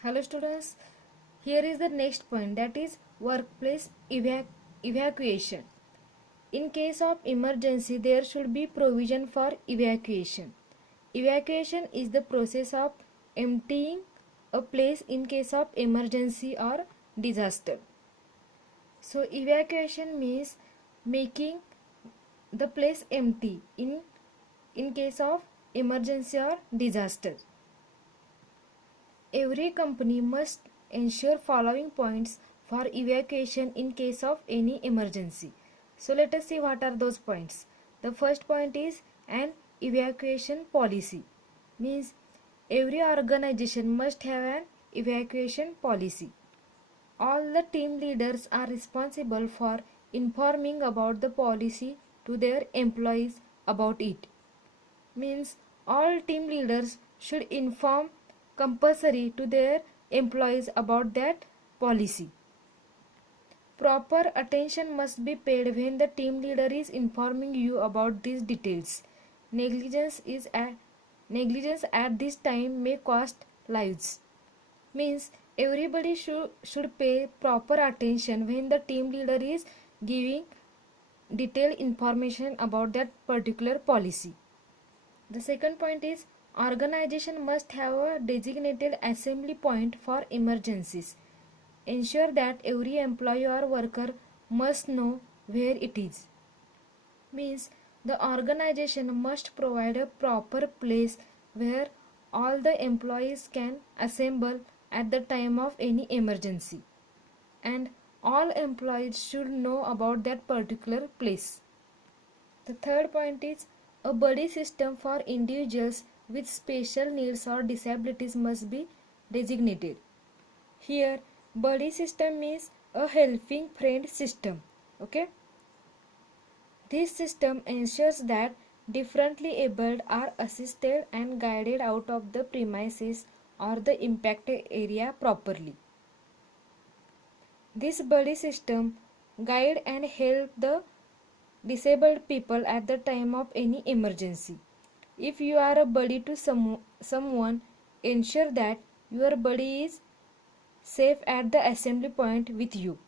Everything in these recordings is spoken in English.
Hello students, here is the next point, that is workplace evacuation. In case of emergency, there should be provision for evacuation. Evacuation is the process of emptying a place in case of emergency or disaster. So evacuation means making the place empty in case of emergency or disaster. Every company must ensure following points for evacuation in case of any emergency. So let us see what are those points. The first point is an evacuation policy. Means every organization must have an evacuation policy. All the team leaders are responsible for informing about the policy to their employees about it. Means all team leaders should inform compulsory to their employees about that policy. Proper attention must be paid when the team leader is informing you about these details. Negligence at this time may cost lives. Means everybody should pay proper attention when the team leader is giving detailed information about that particular policy. The second point is organization must have a designated assembly point for emergencies. Ensure that every employee or worker must know where it is. Means the organization must provide a proper place where all the employees can assemble at the time of any emergency. And all employees should know about that particular place. The third point is a buddy system for individuals with special needs or disabilities must be designated. Here, buddy system is a helping friend system. Okay? This system ensures that differently abled are assisted and guided out of the premises or the impacted area properly. This buddy system guide and help the disabled people at the time of any emergency. If you are a buddy to someone, ensure that your buddy is safe at the assembly point with you.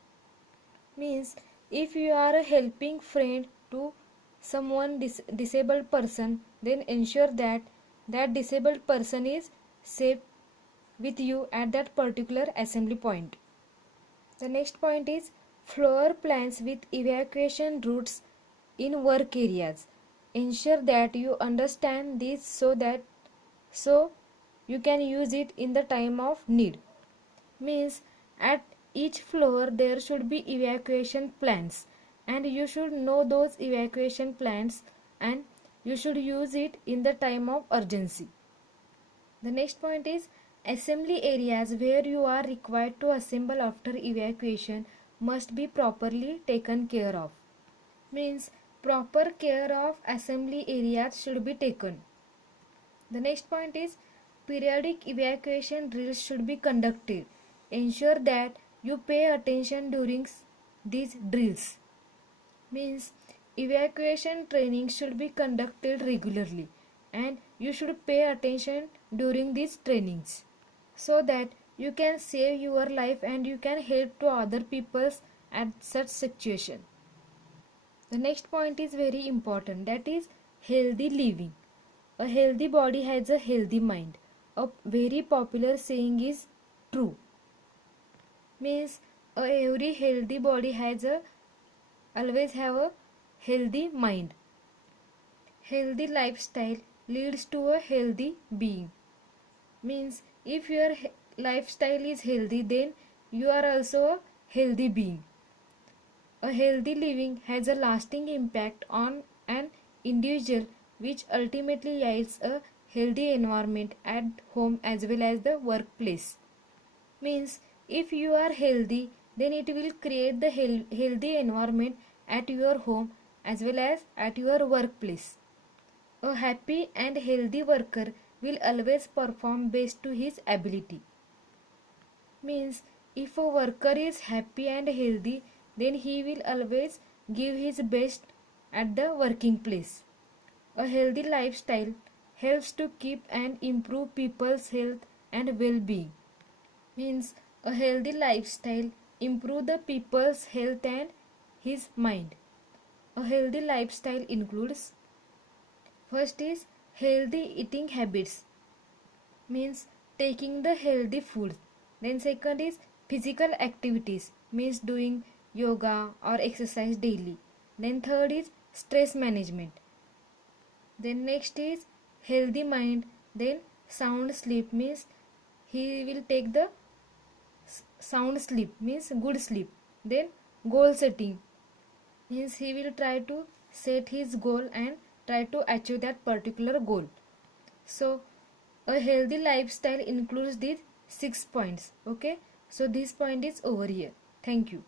Means if you are a helping friend to someone disabled person, then ensure that that disabled person is safe with you at that particular assembly point. The next point is floor plans with evacuation routes in work areas. Ensure that you understand this so you can use it in the time of need. Means at each floor there should be evacuation plans and you should know those evacuation plans and you should use it in the time of urgency. The next point is assembly areas where you are required to assemble after evacuation must be properly taken care of. Means proper care of assembly areas should be taken. The next point is periodic evacuation drills should be conducted. Ensure that you pay attention during these drills. Means evacuation training should be conducted regularly and you should pay attention during these trainings so that you can save your life and you can help to other peoples at such situation. The next point is very important, that is healthy living. A healthy body has a healthy mind. A very popular saying is true. Means every healthy body has always have a healthy mind. Healthy lifestyle leads to a healthy being. Means if your lifestyle is healthy, then you are also a healthy being. A healthy living has a lasting impact on an individual, which ultimately yields a healthy environment at home as well as the workplace. Means if you are healthy, then it will create the healthy environment at your home as well as at your workplace. A happy and healthy worker will always perform best to his ability. Means if a worker is happy and healthy, then he will always give his best at the working place. A healthy lifestyle helps to keep and improve people's health and well-being. means a healthy lifestyle improve the people's health and his mind. A healthy lifestyle includes, first is healthy eating habits, means taking the healthy food. Then second is physical activities, means doing yoga or exercise daily. Then third is stress management. Then next is healthy mind. Then sound sleep, means he will take the sound sleep, means good sleep. Then goal setting, means he will try to set his goal and try to achieve that particular goal. So a healthy lifestyle includes these 6 points. Okay, so this point is over here. Thank you.